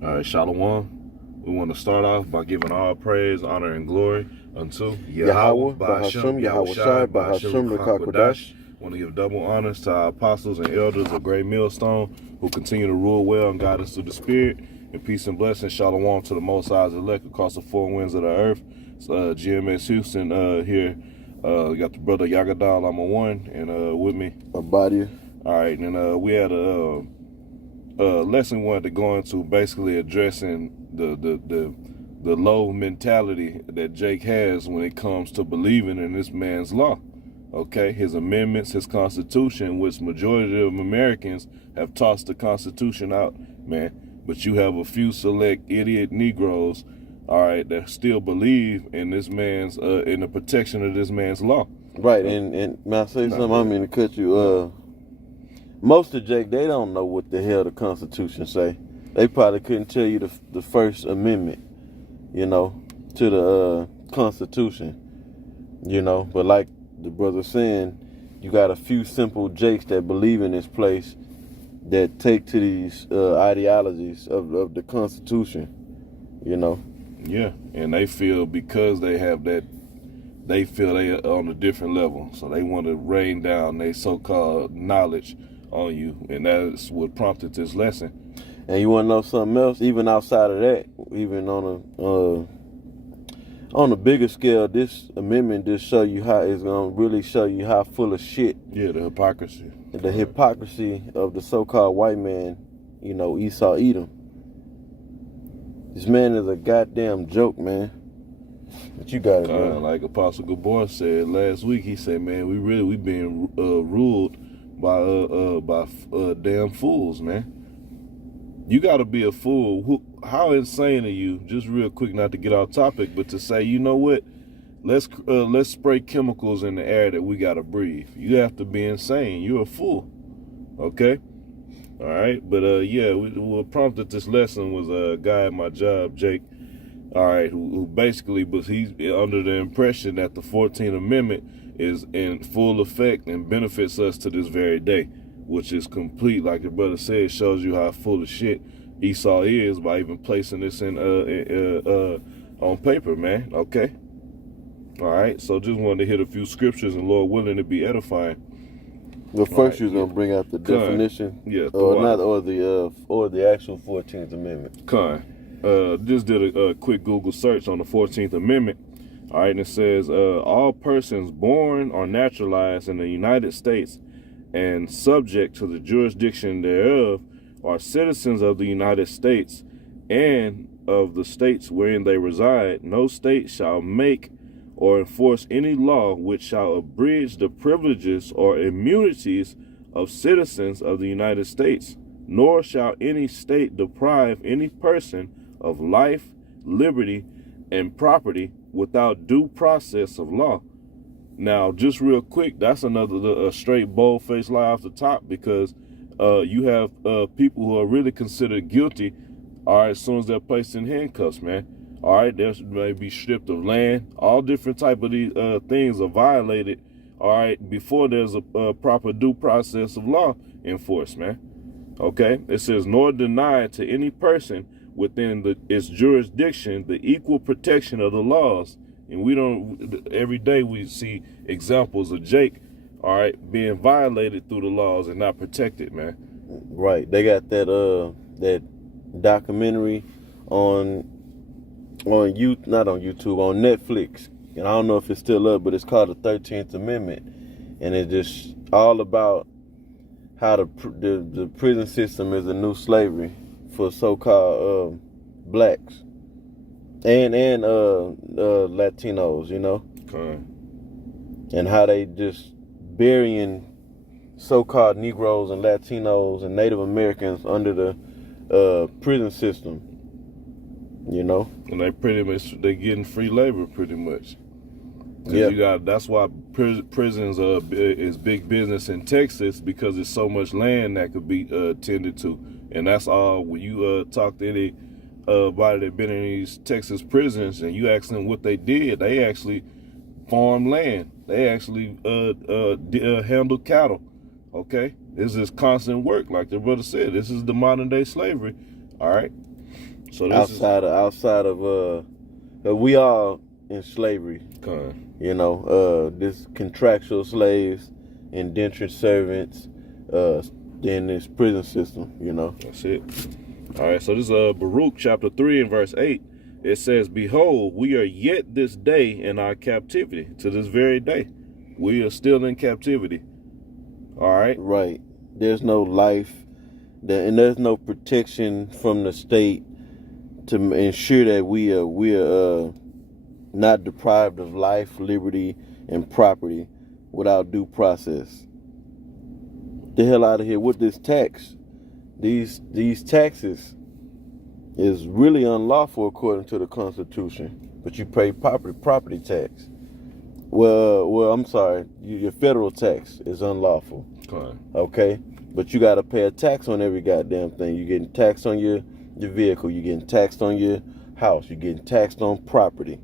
All right, Shalom. We want to start off by giving all praise, honor, and glory unto Yahweh, Yahweh, Bahasham, Ba'Hashem, Yahweh Shai, Yahushai, Bahasham, Ba'Shem, Rakakwadash. Want to give double honors to our apostles and elders of Great Millstone who continue to rule well and guide us through the Spirit. And peace and blessings, Shalom to the Most High's elect across the four winds of the earth. GMS Houston here. We got the brother Yagadal, I'm a one, and with me. Abadia. All right, and we had a lesson we wanted to go into, basically addressing the low mentality that Jake has when it comes to believing in this man's law. Okay, his amendments, his Constitution, which majority of Americans have tossed the Constitution out, man. But you have a few select idiot Negroes, all right, that still believe in this man's in the protection of this man's law. Right, and may I say something? I mean to cut you. Most of Jake, they don't know what the hell the Constitution say. They probably couldn't tell you the First Amendment, to the Constitution, But like the brother saying, you got a few simple Jakes that believe in this place that take to these ideologies of the Constitution, Yeah, and they feel because they have that, they feel they are on a different level. So they want to rain down their so-called knowledge on you, and that's what prompted this lesson. And you want to know something else? Even outside of that, even on a bigger scale, this amendment just show you how it's gonna really show you how full of shit. Yeah, the hypocrisy. The hypocrisy of the so-called white man, Esau Edom. This man is a goddamn joke, man. But you got it, man. Like Apostle Gabor said last week, he said, "Man, we being ruled by damn fools, man. You got to be a fool. How insane are you?" Just real quick, not to get off topic, but to say, you know what? Let's spray chemicals in the air that we got to breathe. You have to be insane. You're a fool. Okay. All right. But yeah, what prompted this lesson was a guy at my job, Jake. All right, who basically, but he's under the impression that the 14th Amendment is in full effect and benefits us to this very day, which is complete. Like the brother said, shows you how full of shit Esau is by even placing this in on paper, man. Okay. All right. So just wanted to hit a few scriptures, and Lord willing, to be edifying. Well, first you're gonna bring out the definition, or the actual 14th Amendment. Just did a quick Google search on the 14th Amendment. All right, and it says, all persons born or naturalized in the United States and subject to the jurisdiction thereof are citizens of the United States and of the states wherein they reside. No state shall make or enforce any law which shall abridge the privileges or immunities of citizens of the United States, nor shall any state deprive any person of life, liberty, and property without due process of law. Now, just real quick, that's another straight bold-faced lie off the top, because you have people who are really considered guilty, all right, as soon as they're placed in handcuffs, man. All right, they may be stripped of land. All different type of these things are violated, all right, before there's a proper due process of law enforced, man. Okay, it says, nor deny to any person within its jurisdiction the equal protection of the laws. And we don't, every day we see examples of Jake, all right, being violated through the laws and not protected, man. Right. They got that documentary on not on YouTube, on Netflix. And I don't know if it's still up, but it's called the 13th Amendment. And it's just all about how the prison system is a new slavery for so-called blacks and Latinos, Okay. And how they just burying so-called Negroes and Latinos and Native Americans under the prison system, And they getting free labor pretty much. Yeah. That's why prisons is big business in Texas, because there's so much land that could be tended to. And that's all. When you talk to any body that been in these Texas prisons and you ask them what they did, they actually farm land. They actually handle cattle. Okay, this is constant work, like the brother said. This is the modern day slavery. All right. So this outside of we all in slavery. Con. You know, this contractual slaves, indentured servants, then this prison system. You know, that's it. All right. So this is Baruch chapter 3 and verse 8. It says, "Behold, we are yet this day in our captivity. To this very day, we are still in captivity." All right. Right. There's no life, and there's no protection from the state to ensure that we are not deprived of life, liberty, and property without due process. The hell out of here with this tax. These taxes is really unlawful according to the Constitution, but you pay property tax. Well, I'm sorry, your federal tax is unlawful. Okay, but you got to pay a tax on every goddamn thing. You're getting taxed on your vehicle. You're getting taxed on your house. You're getting taxed on property.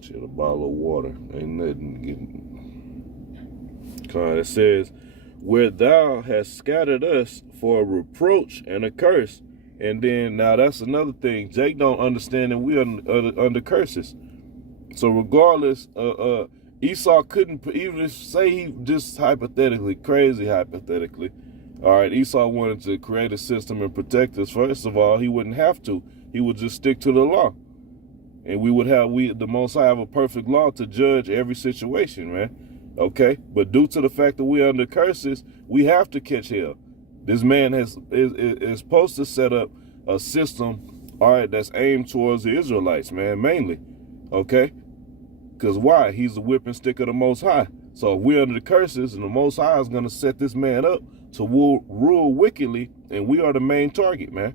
Shit, a bottle of water ain't nothing getting. It says, "Where thou hast scattered us for a reproach and a curse." And then now that's another thing. Jake don't understand that we are under curses. So regardless, Esau couldn't even say he just crazy hypothetically. All right, Esau wanted to create a system and protect us. First of all, he wouldn't have to. He would just stick to the law. And the Most High have a perfect law to judge every situation, man. Okay? But due to the fact that we're under curses, we have to catch hell. This man is supposed to set up a system, all right, that's aimed towards the Israelites, man, mainly. Okay? Because why? He's the whipping stick of the Most High. So if we're under the curses, and the Most High is going to set this man up to rule wickedly, and we are the main target, man.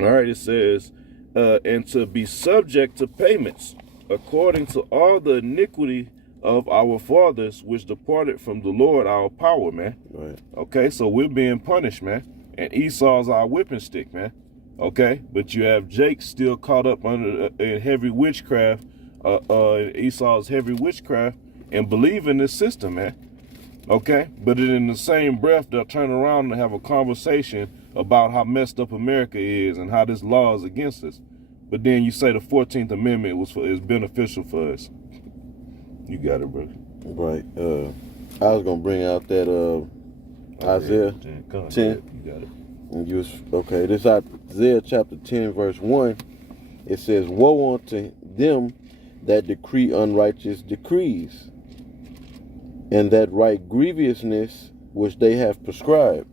All right, it says, and to be subject to payments according to all the iniquity of our fathers, which departed from the Lord our power, man. Right. Okay, so we're being punished, man. And Esau's our whipping stick, man. Okay, but you have Jake still caught up under in heavy witchcraft, Esau's heavy witchcraft, and believe in this system, man. Okay, but in the same breath, they'll turn around and have a conversation about how messed up America is and how this law is against us. But then you say the 14th Amendment is beneficial for us. You got it, bro. Right. I was gonna bring out that Isaiah 10. You got it. And okay. This Isaiah chapter 10, verse 1. It says, "Woe unto them that decree unrighteous decrees, and that write grievousness which they have prescribed."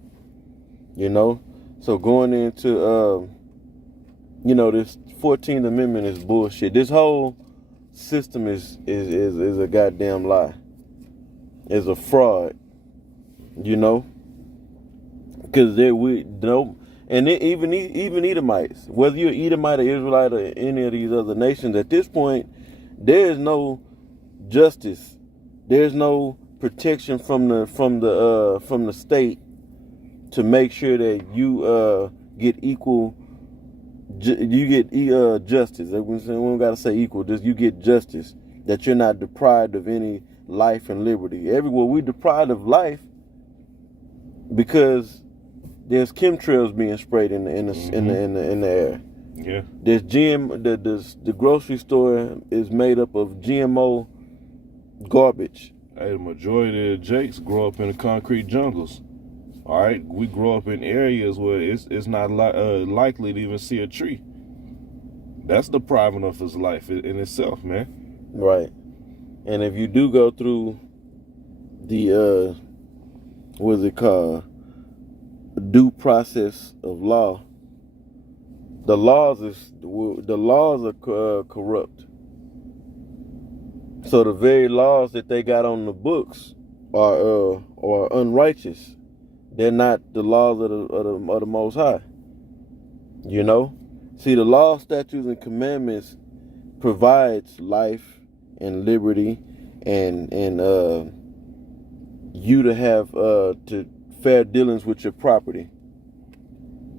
You know, so going into this 14th Amendment is bullshit. This whole system is a goddamn lie. It's a fraud. You know, because even Edomites, whether you're Edomite or Israelite or any of these other nations, at this point, there is no justice. There's no protection from the state to make sure that you get equal. You get justice. We don't gotta say equal. Just you get justice. That you're not deprived of any life and liberty. Everywhere we deprived of life because there's chemtrails being sprayed in the air. Yeah. There's the grocery store is made up of GMO garbage. Hey, the majority of Jakes grow up in the concrete jungles. All right, we grow up in areas where it's not likely to even see a tree. That's depriving of his life in itself, man. Right. And if you do go through the what's it called, due process of law, the laws are corrupt. So the very laws that they got on the books are unrighteous. They're not the laws of the Most High. You know? See, the law, statutes, and commandments provides life and liberty and you to have to fair dealings with your property.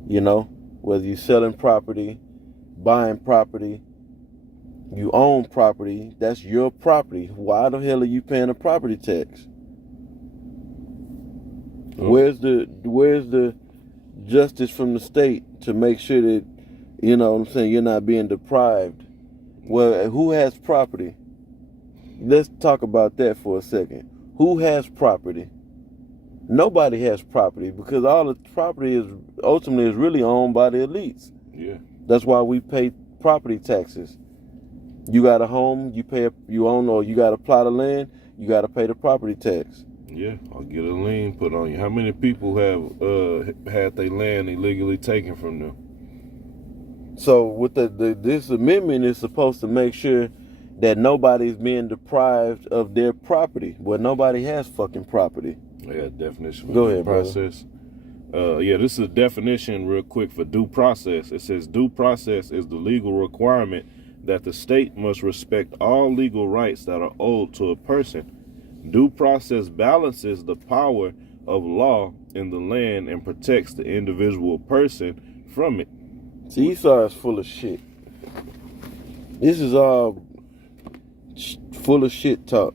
You know? Whether you're selling property, buying property, you own property, that's your property. Why the hell are you paying a property tax? Where's the justice from the state to make sure that, you know what I'm saying, you're not being deprived. Well, who has property? Let's talk about that for a second. Who has property? Nobody has property, because all the property is ultimately really owned by the elites. Yeah. That's why we pay property taxes. You got a home, you own, or you got a plot of land, you got to pay the property tax. Yeah, I'll get a lien put on you. How many people have had their land illegally taken from them? So with this amendment is supposed to make sure that nobody's being deprived of their property. Well, nobody has fucking property. I got a definition for Go due ahead, process. Yeah, this is a definition real quick for due process. It says due process is the legal requirement that the state must respect all legal rights that are owed to a person. Due process balances the power of law in the land and protects the individual person from it. See, Esau is full of shit. This is all full of shit talk.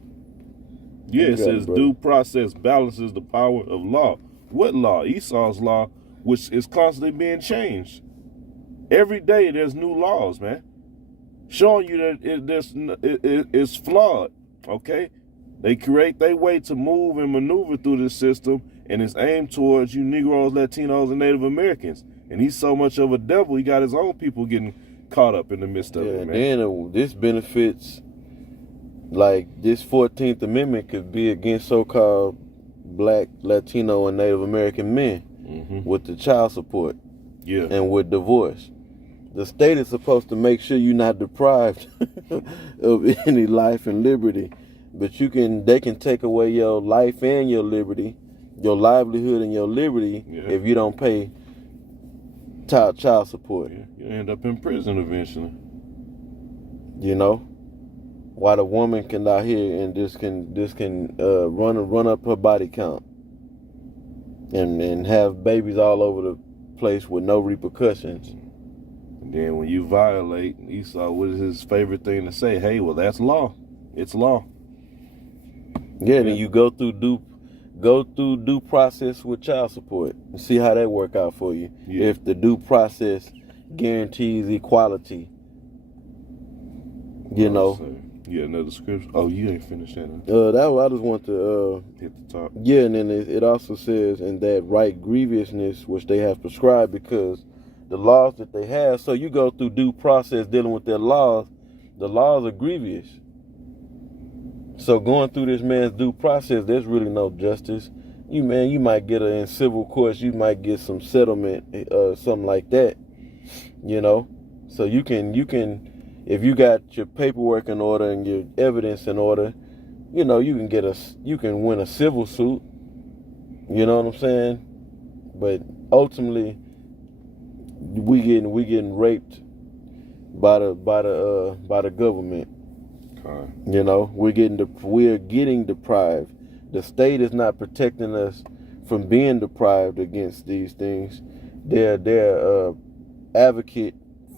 Yeah, it says due process balances the power of law. What law? Esau's law, which is constantly being changed. Every day there's new laws, man, showing you that it's flawed. Okay, they create their way to move and maneuver through this system, and it's aimed towards you Negroes, Latinos, and Native Americans. And he's so much of a devil, he got his own people getting caught up in the midst of it, man. Then this benefits, like this 14th Amendment could be against so-called Black, Latino, and Native American men with the child support, and with divorce. The state is supposed to make sure you're not deprived of any life and liberty, but they can take away your life and your liberty, your livelihood and your liberty if you don't pay child support. Yeah, you end up in prison eventually. You know, while the woman can out here and this can run up her body count and have babies all over the place with no repercussions. And then when you violate, Esau, what is his favorite thing to say? Hey, well, that's law. It's law. Yeah, then you go through due process with child support and see how that work out for you. Yeah. If the due process guarantees equality, you know. Yeah, another scripture. Oh, you ain't finished that. I just want to hit the top. Yeah, and then it also says in that right grievousness which they have prescribed, because the laws that they have. So you go through due process dealing with their laws. The laws are grievous. So going through this man's due process, there's really no justice. You might get in civil courts, you might get some settlement, something like that. You know, so you can, if you got your paperwork in order and your evidence in order, you know, you can win a civil suit. You know what I'm saying? But ultimately, we getting raped by the government. You know, we're getting deprived. The state is not protecting us from being deprived against these things. They're advocate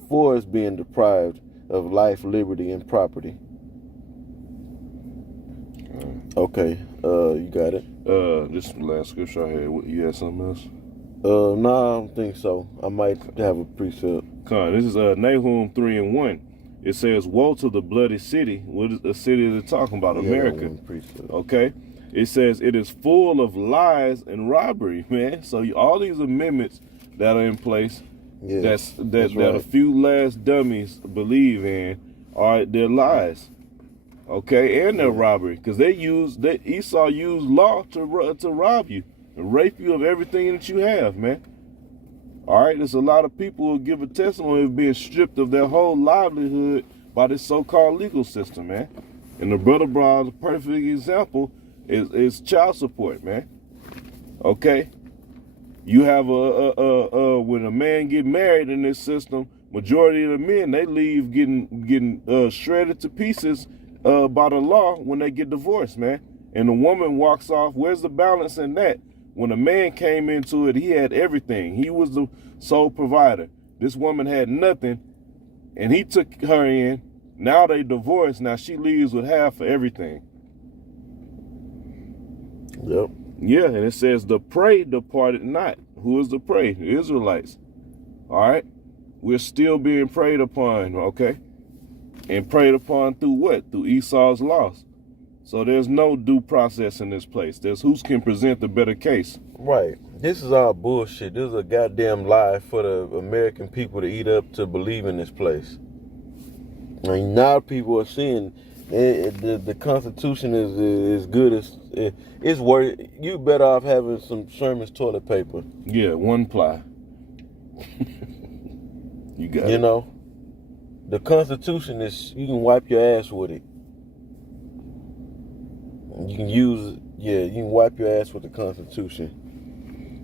for us being deprived of life, liberty, and property. Okay, you got it. This is the last scripture I had. You had something else? No, I don't think so. I might have a precept. This is Nahum 3:1. It says, "Woe to the bloody city." What is the city they're talking about? America. Okay. It says it is full of lies and robbery, man. So all these amendments that are in place, that a few last dummies believe in, they're lies. Okay, and they're robbery, because Esau used law to rob you and rape you of everything that you have, man. All right, there's a lot of people who give a testimony of being stripped of their whole livelihood by this so-called legal system, man. And the brother brought a perfect example is child support, man. Okay, you have when a man get married in this system, majority of the men, they leave getting shredded to pieces by the law when they get divorced, man. And the woman walks off. Where's the balance in that? When a man came into it, he had everything. He was the sole provider. This woman had nothing, and he took her in. Now they divorced. Now she leaves with half of everything. Yep. Yeah, and it says the prey departed not. Who is the prey? The Israelites. All right? We're still being preyed upon, okay? And preyed upon through what? Through Esau's loss. So there's no due process in this place. There's who can present the better case. Right. This is all bullshit. This is a goddamn lie for the American people to eat up to believe in this place. And now people are seeing the Constitution is as good as it's worth. You better off having some Sherman's toilet paper. Yeah, one ply. You got You it. know, the Constitution is, you can wipe your ass with it. You can use, you can wipe your ass with the Constitution.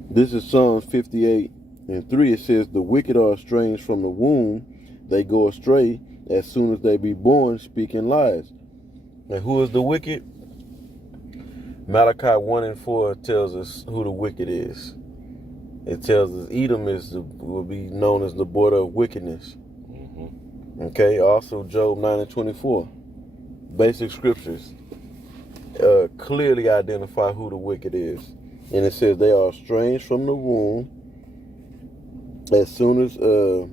This is Psalms 58:3. It says, the wicked are estranged from the womb. They go astray as soon as they be born, speaking lies. And who is the wicked? Malachi 1:4 tells us who the wicked is. It tells us Edom will be known as the border of wickedness. Mm-hmm. Okay, also Job 9:24. Basic scriptures clearly identify who the wicked is. And it says they are estranged from the womb. As soon as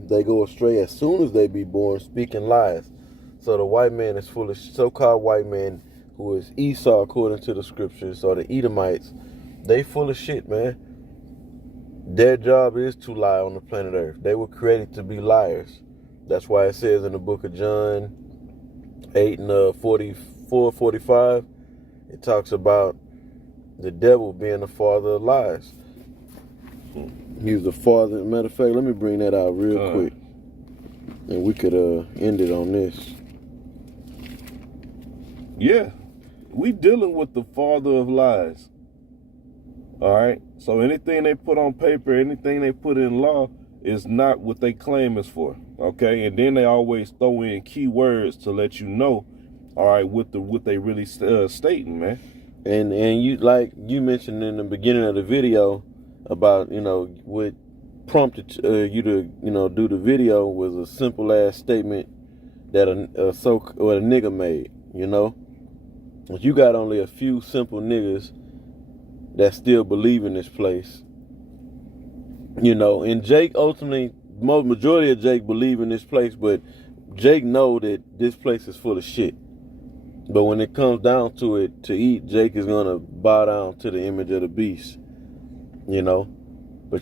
they go astray, as soon as they be born, speaking lies. So the white man is full of, so-called white man, who is Esau according to the scriptures, or the Edomites, they full of shit, man. Their job is to lie on the planet Earth. They were created to be liars. That's why it says in the book of John 8:44-45, it talks about the devil being the father of lies. He's the father. Matter of fact, let me bring that out real quick, and we could end it on this. Yeah, we dealing with the father of lies. All right. So anything they put on paper, anything they put in law, is not what they claim is for. Okay, and then they always throw in key words to let you know, all right, what they really stating, man. And you, like you mentioned in the beginning of the video about, what prompted you to do the video was a simple ass statement that a nigga made. But you got only a few simple niggas that still believe in this place. And Jake ultimately, majority of Jake believe in this place, but Jake know that this place is full of shit. But when it comes down to it, to eat, Jake is gonna bow down to the image of the beast. But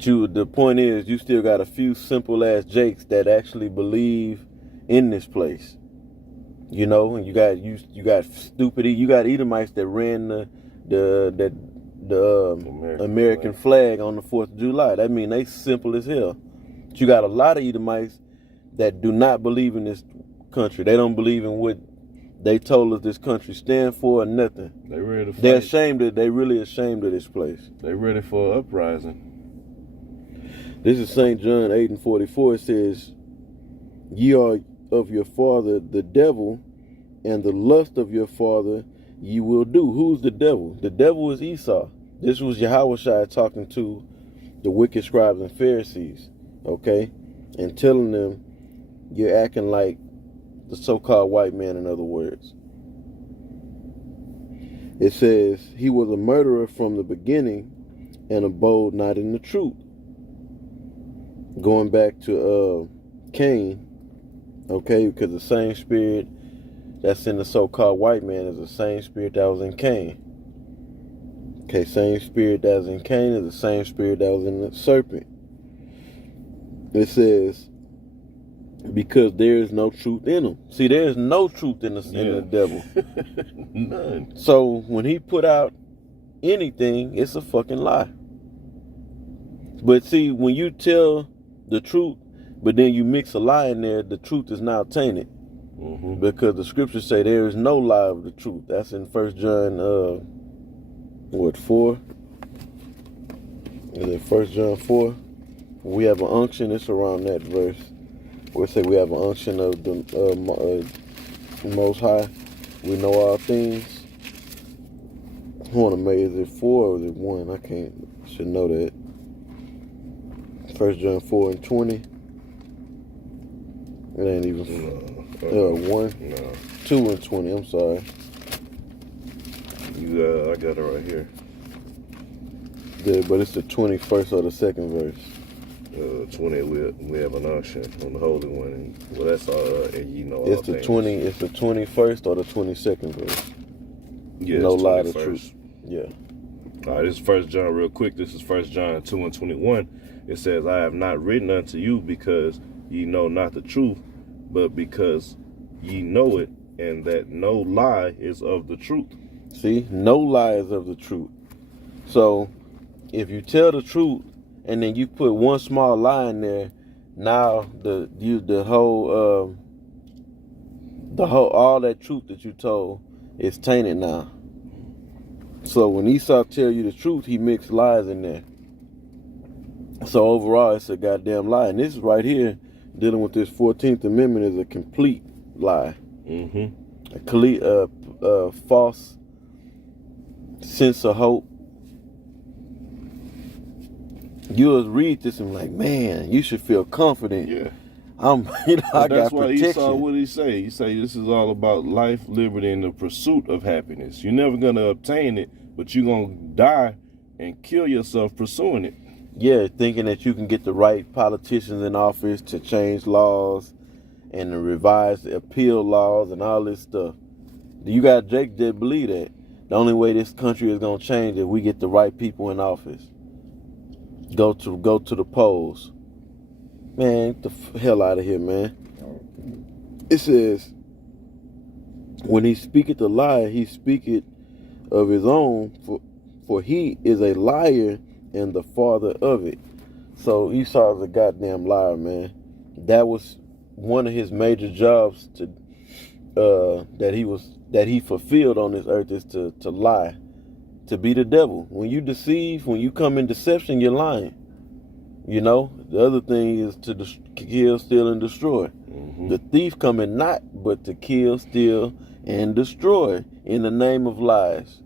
the point is, you still got a few simple ass Jakes that actually believe in this place. And you got Edomites that ran the American flag on the 4th of July. That mean they simple as hell. But you got a lot of Edomites that do not believe in this country. They don't believe in what they told us this country stand for or nothing. They ready to fight. They really ashamed of this place. They ready for an uprising. This is St. John 8:44. It says, ye are of your father the devil, and the lust of your father ye will do. Who's the devil? The devil is Esau. This was Yahushua talking to the wicked scribes and Pharisees, okay? And telling them, you're acting like the so-called white man, in other words. It says, he was a murderer from the beginning and abode not in the truth. Going back to Cain, okay, because the same spirit that's in the so-called white man is the same spirit that was in Cain. Okay, same spirit that was in Cain is the same spirit that was in the serpent. It says, because there is no truth in him. See, there is no truth in the devil. None. So when he put out anything, it's a fucking lie. But see, when you tell the truth, but then you mix a lie in there, the truth is now tainted. Mm-hmm. Because the scriptures say there is no lie of the truth. That's in 1 John 4? Is it 1 John 4? We have an unction, it's around that verse. We say we have an unction of the Most High. We know all things. I want to make, is it 4 or is it 1? I should know that. 1 John 4:20. It ain't even 1. No. 2:20. I'm sorry. I got it right here. but it's the 21st or the second verse. 20, we have an unction on the Holy One. And, well, that's all, and you know all It's the things. 21st or the 22nd verse. Yeah, No it's lie to 21st. truth. Yeah. All right, this is 1 John real quick. This is 1 John 2 and 21. It says, I have not written unto you because ye know not the truth, but because ye know it, and that no lie is of the truth. See, no lie is of the truth. So if you tell the truth and then you put one small lie in there, now all that truth that you told is tainted now. So when Esau tell you the truth, he mixed lies in there. So overall, it's a goddamn lie. And this right here, dealing with this 14th Amendment, is a complete lie. A complete false sense of hope. You'll read this and be like, man, you should feel confident. Yeah. I got that's why protection. Esau, what did he say? He say this is all about life, liberty, and the pursuit of happiness. You're never going to obtain it, but you're going to die and kill yourself pursuing it. Yeah, thinking that you can get the right politicians in office to change laws and to revise the appeal laws and all this stuff. You got Jake that believe that. The only way this country is going to change is if we get the right people in office. Go to the polls. Man, get the hell out of here, man. It says, when he speaketh a lie, he speaketh of his own, for he is a liar and the father of it. So Esau's a goddamn liar, man. That was one of his major jobs that he fulfilled on this earth, is to lie, to be the devil. When you deceive, when you come in deception, you're lying. You know, the other thing is to kill, steal, and destroy. The thief coming not but to kill, steal, and destroy in the name of lies.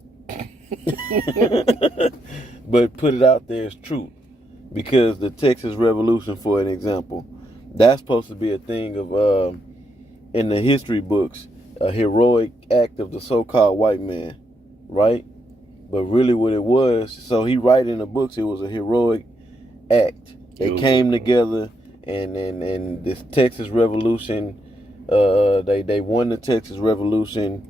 But put it out there as truth. Because the Texas Revolution, for an example, that's supposed to be a thing of, in the history books, a heroic act of the so-called white man, right? But really what it was, so he write in the books, it was a heroic act. They came together and this Texas Revolution, they won the Texas Revolution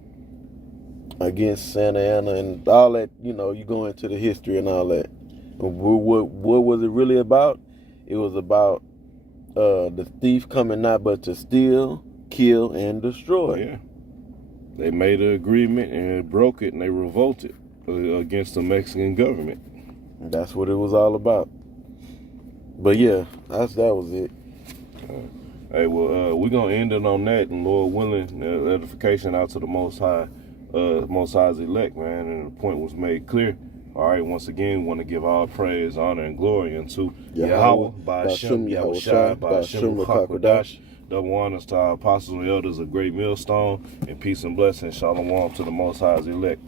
against Santa Anna and all that. You know, you go into the history and all that. What was it really about? It was about the thief coming not but to steal, kill, and destroy. Yeah. They made an agreement and broke it, and they revolted against the Mexican government. That's what it was all about. But yeah, that was it. Hey, well, we're going to end it on that, and Lord willing, edification out to the Most High, Most High's elect, man, and the point was made clear. All right, once again, we want to give all praise, honor, and glory unto Yahweh, Ba'ashem, Yahushua, Ba'ashem, Ruach. Double honors to our apostles and elders, a great millstone, and peace and blessings. Shalom to the Most High's elect.